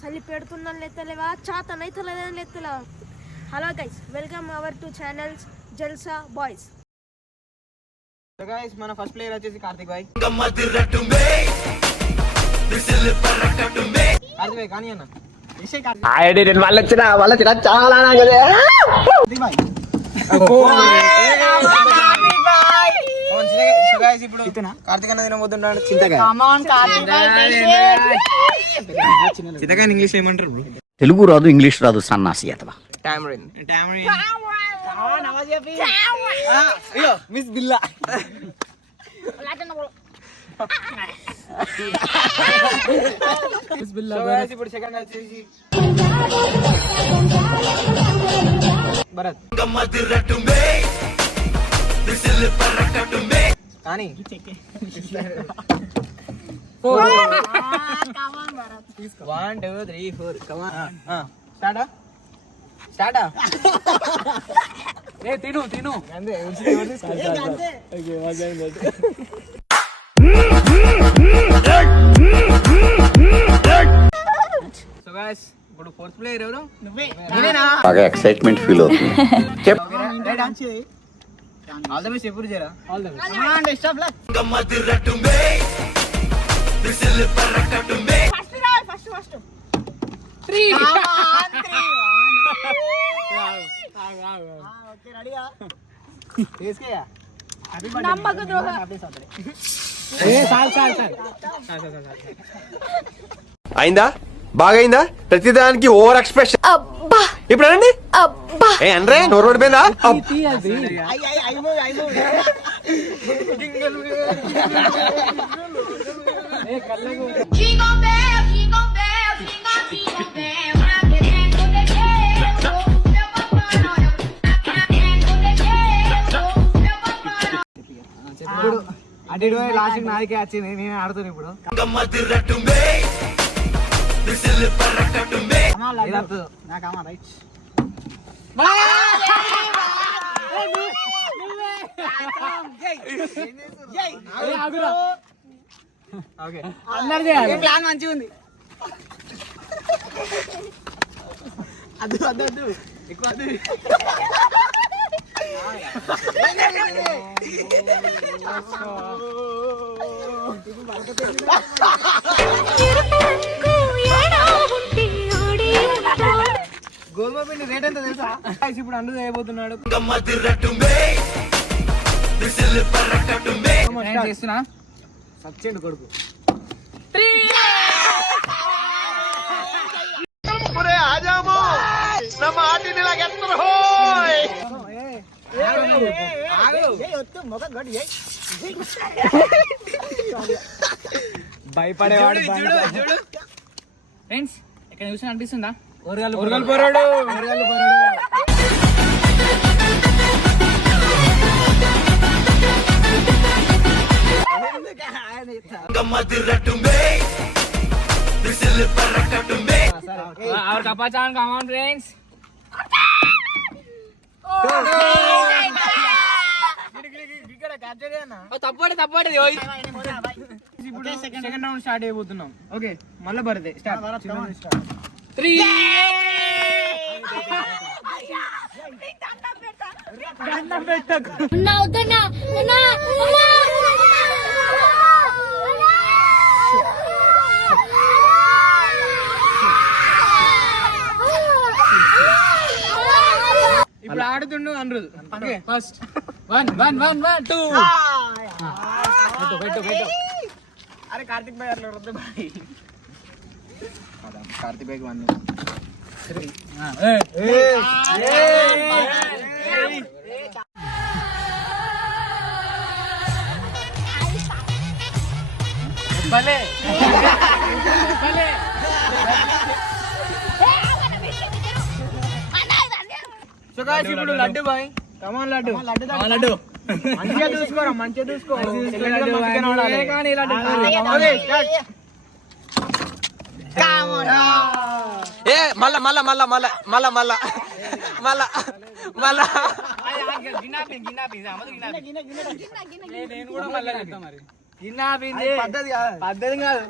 చలి పెడుతున్నాను లేతలేవా చాతనైతలేదని లేతలేవా. Hello guys, welcome our to channels Jalsa boys. So guys మన ఫస్ట్ ప్లేయర్ వచ్చేసి కార్తిక్ భాయ్. కార్తిక్ భాయ్ కానీ అన్న చాలా ఇప్పుడు కార్తిక్ అన్న తినబోతున్నాడు చింతకాయ. చింతకాయ ఇంగ్లీష్ ఏమంటారు? తెలుగు రాదు, ఇంగ్లీష్ రాదు, సన్నాసి అతవా. మిస్ బిల్లా ఇప్పుడు సెకండ్ వచ్చేసి భరత్. కానీ 1 2 3 4 కమాన్ స్టార్ట్ స్టార్ట్. ఏ తిను అంతే. సో గైస్ ఇప్పుడు ఫోర్త్ ప్లేయర్ ఎవరు? నేనేనా? బాగా ఎక్సైట్మెంట్ ఫీల్ అవుతుంది. All the best. ఎప్పుడు చేరా? All the best. Best of luck. First 3 okay రెడీయా? తీసుకేయా. Happy birthday. నమ్మక ద్రోహ. ఏ సాల్ అయిందా? బాగైందా? ప్రతిదానికి ఓవర్ ఎక్స్ప్రెషన్. ఇప్పుడు అనండి. ఏ అనరే నోరు పడిపోయిందా? అటు లాస్ట్ నాదికే వచ్చింది. నేను ఆడుతాను ఇప్పుడు. ప్లాన్ మంచిగా ఉంది. అద్దు ఎక్కువ అద్దు. గోధుమ పిండి రేట్ ఎంత తెలుసా? ఇప్పుడు అండు చేయబోతున్నాడు. చేస్తున్నా సచ్చేండు కొడుకు. భయపడేవాడు ఫ్రెండ్స్. ఇక్కడ చూసిన అనిపిస్తుందా? ఊరగాలు పోరాడు. और कपाचान कम ऑन फ्रेंड्स. తప్పటి ఇప్పుడు సెకండ్ రౌండ్ స్టార్ట్ అయిపోతున్నాం. ఓకే మళ్ళీ బర్త్డే స్టార్ట్. 3 ఇప్పుడు ఆడుతుండు అనిరుద్. Okay first 1 1 1 1 2. పెట్టు అరే కార్తిక్ భాయ్ అట్లా వద్దు భాయ్. కార్తిక్ భాయ్ 1 3 భలే సో గాయ్స్ ఇప్పుడు లడ్డు భాయ్. కమాన్ లడ్డు. మంచిగా చూసుకోరా, మంచిగా చూసుకో. కానీ లడ్డు ఏ మళ్ళా మళ్ళా మళ్ళా మళ్ళా మళ్ళా మళ్ళా మళ్ళా మళ్ళా నేను కూడా మళ్ళీ చెప్తా మరి. పద్ధతి కాదు పద్ధతి కాదు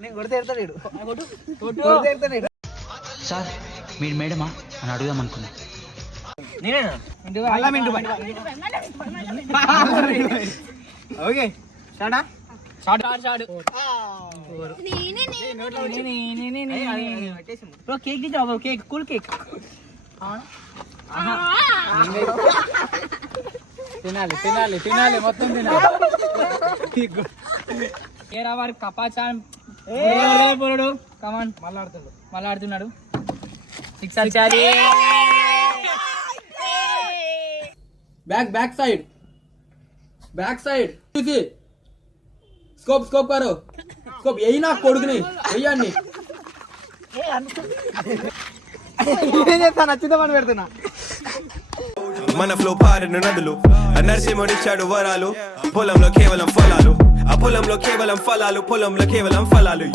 నేను కొడితే ఎడతాడు సార్ మీరు మేడమా అని అడుగుదాం అనుకున్నా. నేనేనా అలా మింటు బాయ్ ఓకే స్టార్టా కేక్ తీసావు కేక్ కూల్ కేక్ తినాలి తినాలి తినాలి మొత్తం తినాలి వారి కపాచాన్ కమాన్ మళ్ళాడుతున్నాడు సిక్స్ వచ్చాది बैक साइड చూసి స్కోప్ కరో స్కోప్ యही ना కొడుకుని వెయ్యండి నేను చెప్తాను నచ్చిందని పెడుతున్నా మన ఫ్లో పారిన నదులు నరసింహుడిచ్చాడు వరాలు పొలంలో కేవలం ఫలాలు ఆ పొలంలో కేవలం ఫలాలు పొలంలో కేవలం ఫలాలు యో